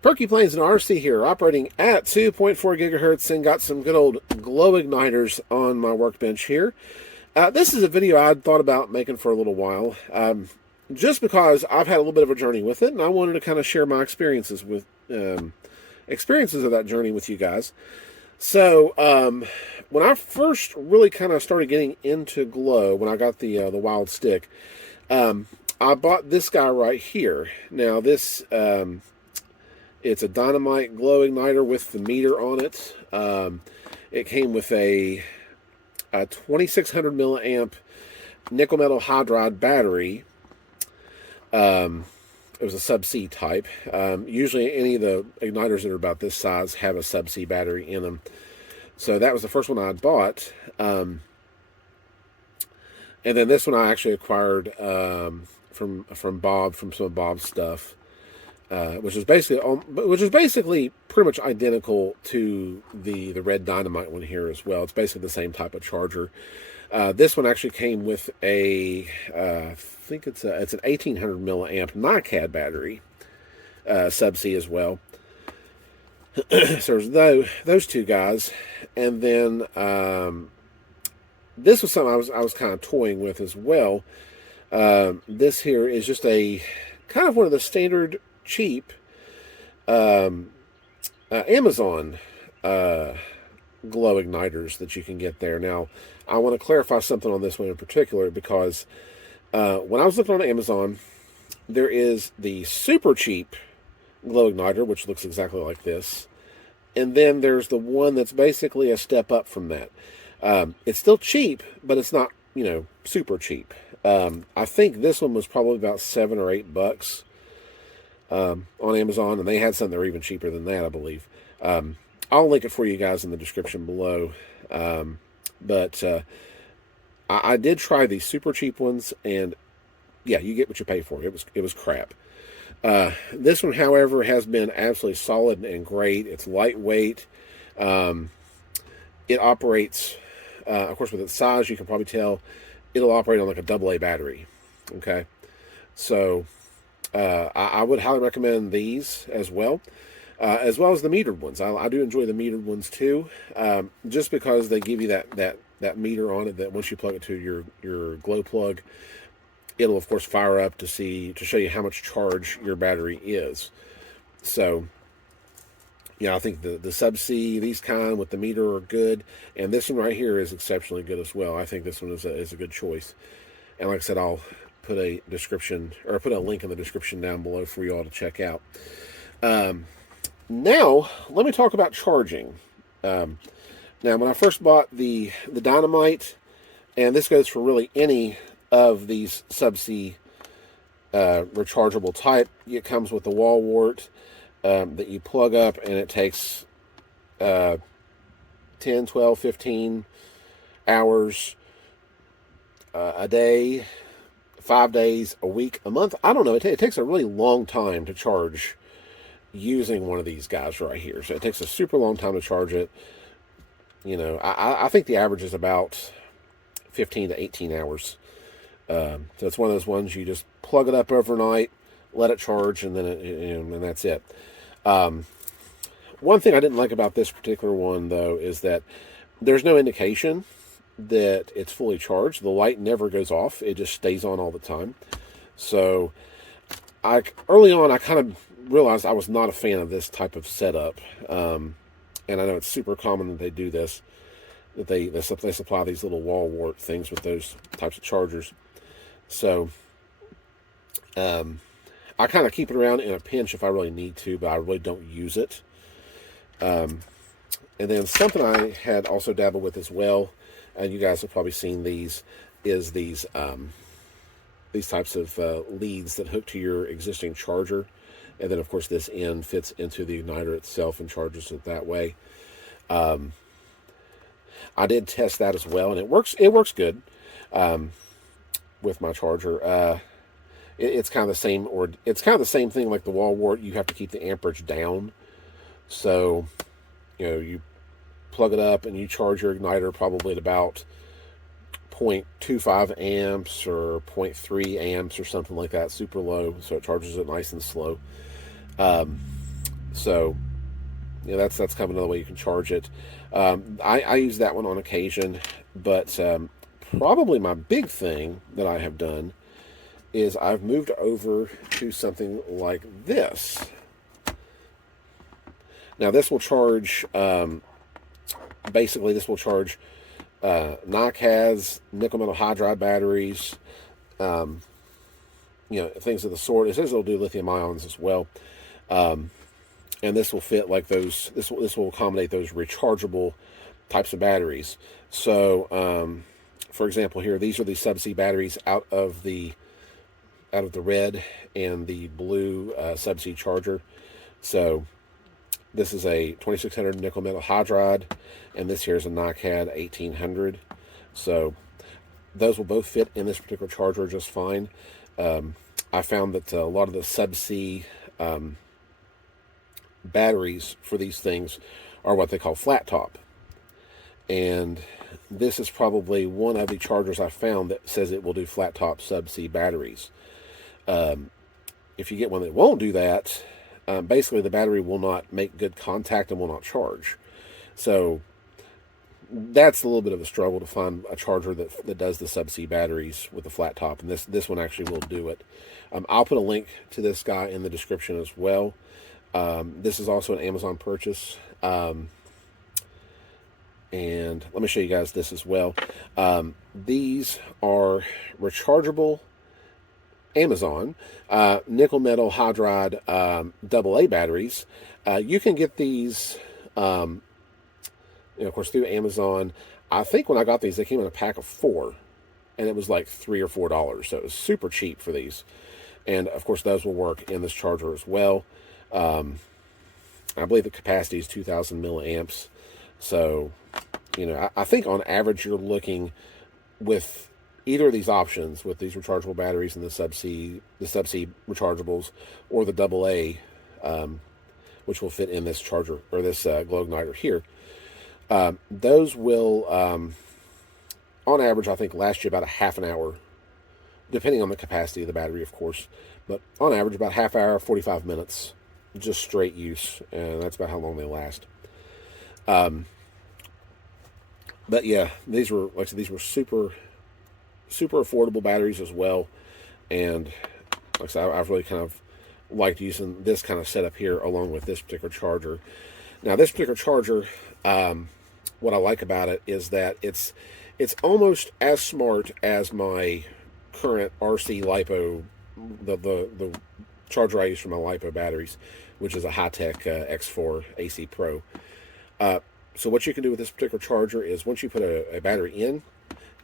Perky Plains and RC here, operating at 2.4 gigahertz, and got some good old glow igniters on my workbench here. This is a video I'd thought about making for a little while, just because I've had a little bit of a journey with it, and I wanted to kind of share my experiences of that journey with you guys. So, when I first really kind of started getting into glow, when I got the wild stick, I bought this guy right here. Now, this it's a dynamite glow igniter with the meter on it. It came with a 2600 milliamp nickel metal hydride battery. It was a sub-C type. Usually any of the igniters that are about this size have a sub-C battery in them. So that was the first one I bought. And then this one I actually acquired from Bob, from some of Bob's stuff. Which is basically pretty much identical to the red dynamite one here as well. It's basically the same type of charger. This one actually came with I think it's an 1800 milliamp NiCad battery, sub-C as well. So there's those two guys, and then this was something I was kind of toying with as well. This here is just a kind of one of the standard cheap Amazon glow igniters that you can get there. Now, I want to clarify something on this one in particular, because when I was looking on Amazon, there is the super cheap glow igniter, which looks exactly like this, and then there's the one that's basically a step up from that. It's still cheap, but it's not, super cheap. I think this one was probably about $7 or $8 on Amazon, and they had some that were even cheaper than that, I believe. I'll link it for you guys in the description below. But I did try these super cheap ones, and yeah, you get what you pay for. It was crap. This one, however, has been absolutely solid and great. It's lightweight. It operates, of course, with its size, you can probably tell it'll operate on like a AA battery. Okay, so I would highly recommend these as well as the metered ones. I do enjoy the metered ones too, just because they give you that meter on it that once you plug it to your glow plug, it'll of course fire up to show you how much charge your battery is. So yeah, I think the sub-C, these kind with the meter are good, and this one right here is exceptionally good as well. I think this one is a good choice. And like I said, I'll put a link in the description down below for you all to check out. Now, let me talk about charging. Now, when I first bought the Dynamite, and this goes for really any of these sub-C rechargeable type, it comes with the wall wart that you plug up, and it takes 10, 12, 15 hours a day, 5 days, a week, a month. I don't know. It takes a really long time to charge using one of these guys right here. So it takes a super long time to charge it. I think the average is about 15 to 18 hours. So it's one of those ones you just plug it up overnight, let it charge, and then and that's it. One thing I didn't like about this particular one, though, is that there's no indication that it's fully charged. The light never goes off. It just stays on all the time. So early on, I kind of realized I was not a fan of this type of setup. And I know it's super common that they do this, that they supply these little wall wart things with those types of chargers. So I kind of keep it around in a pinch if I really need to, but I really don't use it. And then something I had also dabbled with as well, and you guys have probably seen these, is these types of leads that hook to your existing charger. And then, of course, this end fits into the igniter itself and charges it that way. I did test that as well, and it works good with my charger. It's kind of the same, or it's kind of the same thing like the wall wart. You have to keep the amperage down. So, you plug it up and you charge your igniter probably at about 0.25 amps or 0.3 amps or something like that, super low, so it charges it nice and slow. So, that's kind of another way you can charge it. I use that one on occasion, but probably my big thing that I have done is I've moved over to something like this. Now, this will charge, basically, this will charge NiCads, nickel metal hydride batteries, things of the sort. It says it'll do lithium ions as well. And this will fit like those, this will accommodate those rechargeable types of batteries. So, for example, here, these are the subsea batteries out of the red and the blue subsea charger. So this is a 2600 nickel metal hydride, and this here is a NiCad 1800. So those will both fit in this particular charger just fine. I found that a lot of the subsea batteries for these things are what they call flat top. And this is probably one of the chargers I found that says it will do flat top subsea batteries. If you get one that won't do that, basically the battery will not make good contact and will not charge. So that's a little bit of a struggle to find a charger that does the subsea batteries with the flat top, and this one actually will do it. I'll put a link to this guy in the description as well. This is also an Amazon purchase. And let me show you guys this as well. These are rechargeable Amazon nickel metal hydride AA batteries. You can get these, of course, through Amazon. I think when I got these, they came in a pack of 4, and it was like $3 or $4, so it was super cheap for these. And of course, those will work in this charger as well. I believe the capacity is 2,000 milliamps. So, I think on average you're looking with either of these options, with these rechargeable batteries and the subsea rechargeables, or the AA, which will fit in this charger or this glow igniter here. Those will, on average, I think last you about a half an hour, depending on the capacity of the battery, of course. But on average, about half hour, 45 minutes, just straight use, and that's about how long they last. But yeah, these were, like I said, these were super affordable batteries as well. And like I said, I've really kind of liked using this kind of setup here along with this particular charger. Now, this particular charger, what I like about it is that it's almost as smart as my current RC lipo, the charger I use for my lipo batteries, which is a high-tech X4 AC Pro. So what you can do with this particular charger is once you put a battery in,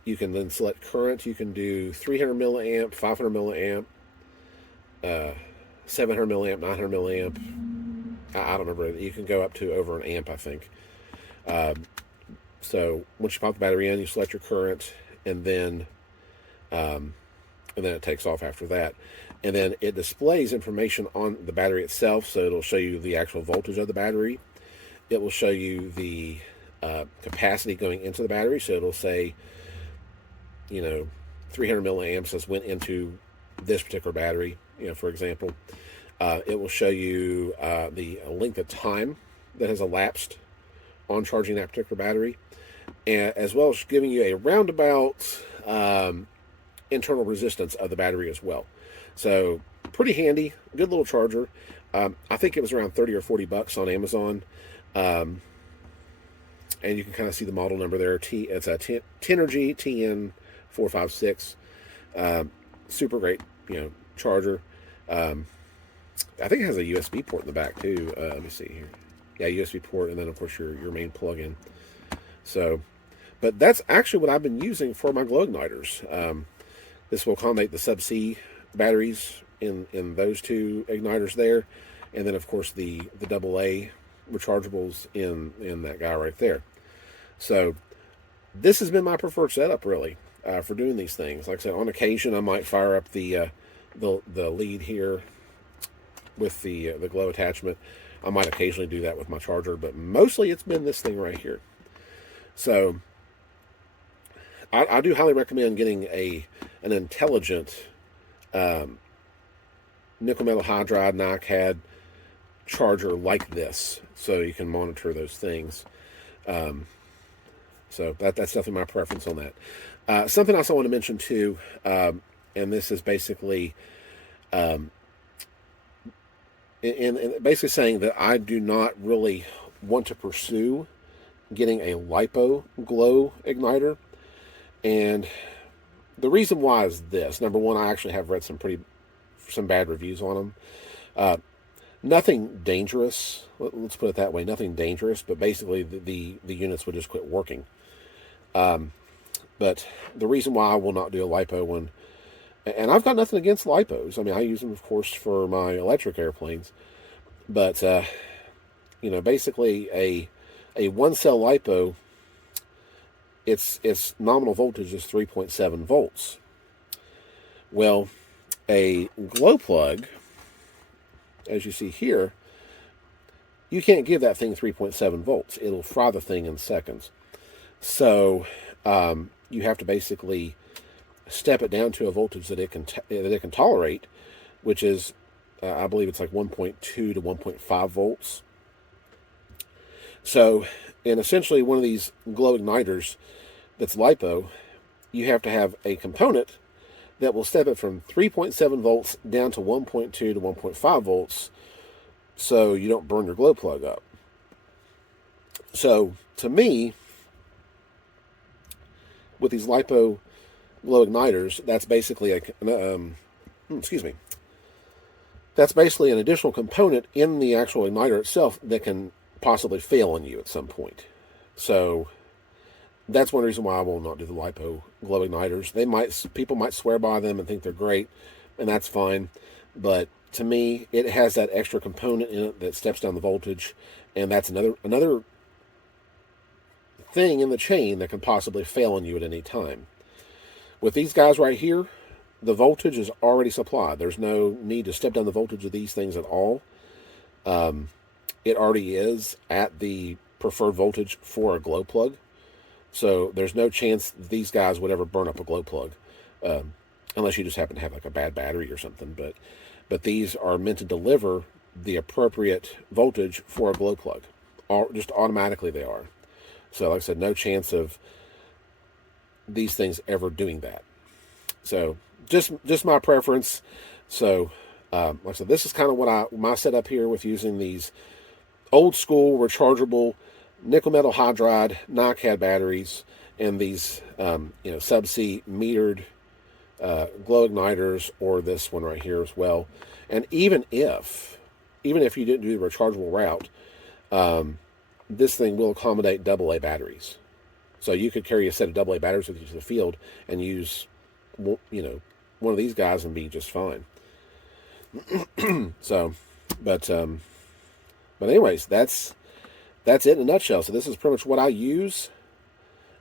you can then select current. You can do 300 milliamp, 500 milliamp, 700 milliamp, 900 milliamp. I don't remember. You can go up to over an amp, I think. So once you pop the battery in, you select your current, and then it takes off after that. And then it displays information on the battery itself, so it'll show you the actual voltage of the battery. It will show you the capacity going into the battery, so it'll say, 300 milliamps has went into this particular battery, for example. It will show you the length of time that has elapsed on charging that particular battery, and as well as giving you a roundabout internal resistance of the battery as well. So pretty handy, good little charger. I think it was around 30 or 40 bucks on Amazon. And you can kind of see the model number there. It's a Tenergy TN456. Super great, charger. I think it has a USB port in the back too. Let me see here. Yeah, USB port, and then of course your main plug-in. So, but that's actually what I've been using for my glow igniters. This will accommodate the subsea batteries in those two igniters there, and then of course the AA rechargeables in that guy right there. So this has been my preferred setup, really, for doing these things. Like I said, on occasion I might fire up the lead here with the glow attachment. I might occasionally do that with my charger, but mostly it's been this thing right here. So I do highly recommend getting an intelligent nickel metal hydride NiCad charger like this, so you can monitor those things. So that's definitely my preference on that. Something else I want to mention too, and this is basically, in basically saying that I do not really want to pursue getting a lipo glow igniter, and the reason why is this. Number one, I actually have read some bad reviews on them. Nothing dangerous. Let's put it that way. Nothing dangerous, but basically the units would just quit working. But the reason why I will not do a lipo one, and I've got nothing against lipos. I mean, I use them, of course, for my electric airplanes. But basically a one cell lipo, its nominal voltage is 3.7 volts. Well, a glow plug, as you see here, you can't give that thing 3.7 volts. It'll fry the thing in seconds. So you have to basically step it down to a voltage that it can tolerate, which is, I believe it's like 1.2 to 1.5 volts. So, in essentially one of these glow igniters that's lipo, you have to have a component that will step it from 3.7 volts down to 1.2 to 1.5 volts, so you don't burn your glow plug up. So, to me, with these lipo glow igniters, that's basically that's basically an additional component in the actual igniter itself that can possibly fail on you at some point. So that's one reason why I will not do the lipo glow igniters. People might swear by them and think they're great, and that's fine. But to me, it has that extra component in it that steps down the voltage, and that's another thing in the chain that can possibly fail on you at any time. With these guys right here, the voltage is already supplied. There's no need to step down the voltage of these things at all. It already is at the preferred voltage for a glow plug. So there's no chance these guys would ever burn up a glow plug, unless you just happen to have like a bad battery or something. But these are meant to deliver the appropriate voltage for a glow plug. Just automatically they are. So like I said, no chance of these things ever doing that. So just my preference. So like I said, this is kind of what my setup here with using these old school rechargeable nickel metal hydride NiCad batteries and these subsea metered glow igniters, or this one right here as well. And even if you didn't do the rechargeable route, this thing will accommodate AA batteries. So you could carry a set of AA batteries with you to the field and use one of these guys and be just fine. So, but anyways, that's it in a nutshell. So this is pretty much what I use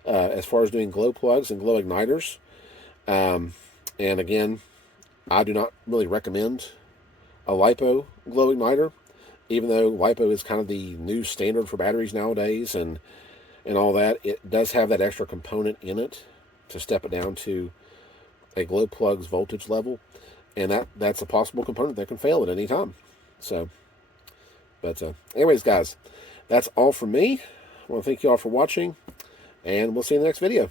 as far as doing glow plugs and glow igniters. And again, I do not really recommend a lipo glow igniter, even though lipo is kind of the new standard for batteries nowadays and all that. It does have that extra component in it to step it down to a glow plug's voltage level, and that's a possible component that can fail at any time. So, but anyways, guys, that's all from me. I want to thank you all for watching, and we'll see you in the next video.